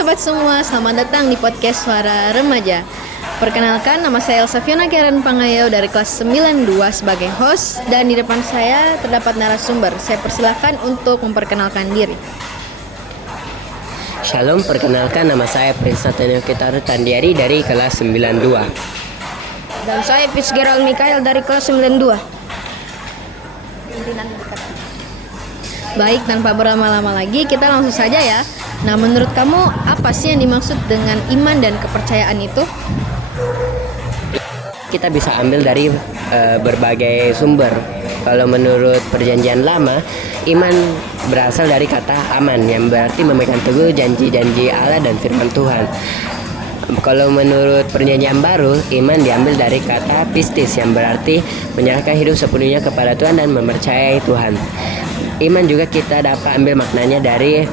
sobat semua, selamat datang di podcast Suara Remaja. Perkenalkan, nama saya Elsa Fiona Karen Pangayau dari kelas 92 sebagai host. Dan di depan saya terdapat narasumber. Saya persilahkan untuk memperkenalkan diri. Shalom, perkenalkan nama saya Prince Nathaniel Kitaru Tandiari dari kelas 92. Dan saya Fitzgerald Mikael dari kelas 92. Baik, tanpa berlama-lama lagi, kita langsung saja ya. Nah, menurut kamu apa sih yang dimaksud dengan iman dan kepercayaan itu? Kita bisa ambil dari berbagai sumber. Kalau menurut Perjanjian Lama, iman berasal dari kata aman, yang berarti memegang teguh janji-janji Allah dan firman Tuhan. Kalau menurut Perjanjian Baru, iman diambil dari kata pistis, yang berarti menyerahkan hidup sepenuhnya kepada Tuhan dan mempercayai Tuhan. Iman juga kita dapat ambil maknanya dari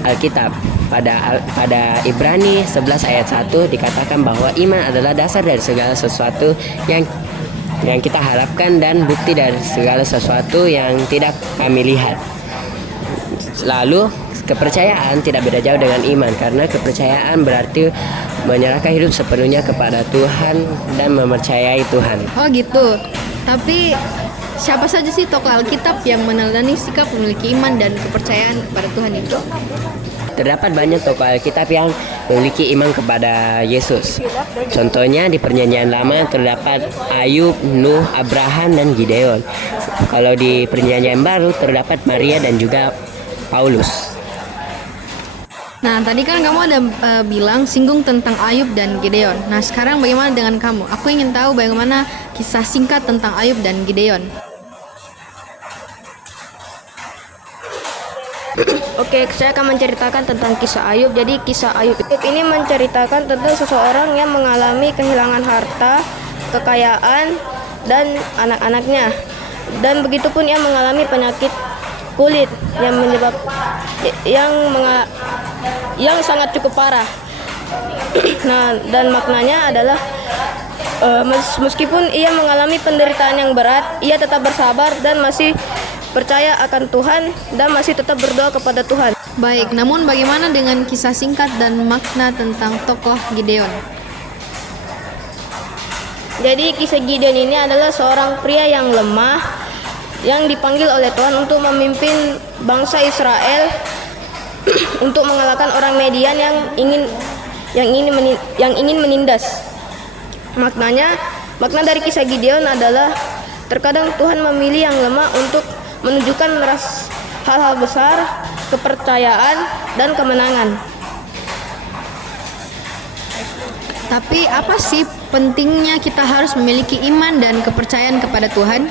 Alkitab. Pada Ibrani 11 ayat 1 dikatakan bahwa iman adalah dasar dari segala sesuatu yang kita harapkan dan bukti dari segala sesuatu yang tidak kami lihat. Lalu kepercayaan tidak beda jauh dengan iman, karena kepercayaan berarti menyerahkan hidup sepenuhnya kepada Tuhan dan mempercayai Tuhan. Oh gitu. Tapi siapa saja sih tokoh Alkitab yang meneladani sikap memiliki iman dan kepercayaan kepada Tuhan itu? Terdapat banyak tokoh Alkitab yang memiliki iman kepada Yesus. Contohnya di Perjanjian Lama terdapat Ayub, Nuh, Abraham, dan Gideon. Kalau di Perjanjian Baru terdapat Maria dan juga Paulus. Nah, tadi kan kamu ada bilang singgung tentang Ayub dan Gideon. Nah, sekarang bagaimana dengan kamu? Aku ingin tahu bagaimana kisah singkat tentang Ayub dan Gideon. Oke, saya akan menceritakan tentang kisah Ayub. Jadi kisah Ayub ini menceritakan tentang seseorang yang mengalami kehilangan harta, kekayaan, dan anak-anaknya. Dan begitupun ia mengalami penyakit kulit yang sangat cukup parah. Nah, dan maknanya adalah meskipun ia mengalami penderitaan yang berat, ia tetap bersabar dan masih percaya akan Tuhan dan masih tetap berdoa kepada Tuhan. Baik, namun bagaimana dengan kisah singkat dan makna tentang tokoh Gideon? Jadi kisah Gideon ini adalah seorang pria yang lemah yang dipanggil oleh Tuhan untuk memimpin bangsa Israel untuk mengalahkan orang Median yang ingin menindas. Makna dari kisah Gideon adalah terkadang Tuhan memilih yang lemah untuk menunjukkan hal-hal besar, kepercayaan, dan kemenangan. Tapi apa sih pentingnya kita harus memiliki iman dan kepercayaan kepada Tuhan?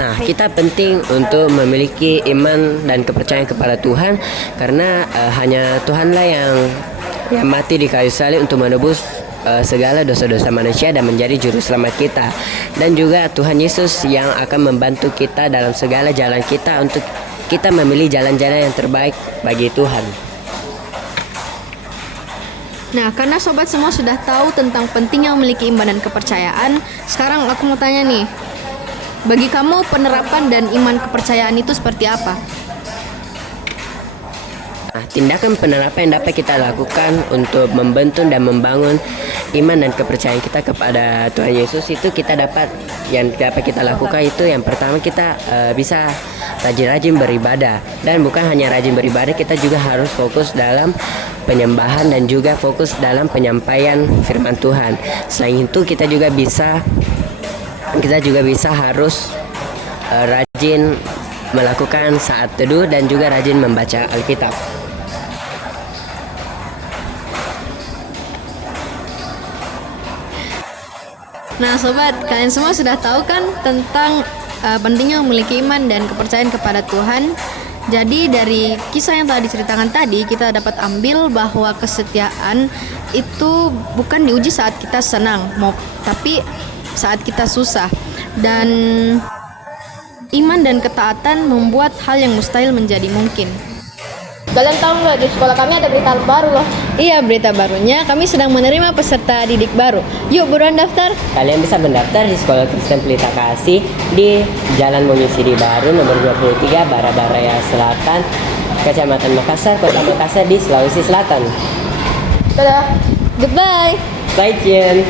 Nah, kita penting untuk memiliki iman dan kepercayaan kepada Tuhan, karena hanya Tuhanlah yang mati di kayu salib untuk menebus segala dosa-dosa manusia dan menjadi juru selamat kita. Dan juga Tuhan Yesus yang akan membantu kita dalam segala jalan kita untuk kita memilih jalan-jalan yang terbaik bagi Tuhan. Nah, karena sobat semua sudah tahu tentang pentingnya memiliki iman dan kepercayaan, sekarang aku mau tanya nih, bagi kamu penerapan dan iman kepercayaan itu seperti apa? Nah, tindakan penerapan yang dapat kita lakukan untuk membentuk dan membangun iman dan kepercayaan kita kepada Tuhan Yesus itu yang dapat kita lakukan itu yang pertama kita bisa rajin-rajin beribadah, dan bukan hanya rajin beribadah, kita juga harus fokus dalam penyembahan dan juga fokus dalam penyampaian firman Tuhan. Selain itu kita juga bisa harus rajin melakukan saat teduh dan juga rajin membaca Alkitab. Nah sobat, kalian semua sudah tahu kan tentang pentingnya memiliki iman dan kepercayaan kepada Tuhan. Jadi dari kisah yang telah diceritakan tadi, kita dapat ambil bahwa kesetiaan itu bukan diuji saat kita senang, tapi saat kita susah. Dan iman dan ketaatan membuat hal yang mustahil menjadi mungkin. Kalian tahu nggak, di sekolah kami ada berita baru loh. Iya, berita barunya kami sedang menerima peserta didik baru. Yuk buruan daftar. Kalian bisa mendaftar di Sekolah Kristen Pelita Kasih di Jalan Mungisidi Baru nomor 23 Barabaraya Selatan Kecamatan Makassar, Kota Makassar di Sulawesi Selatan. Dadah. Goodbye. Bye, Cian.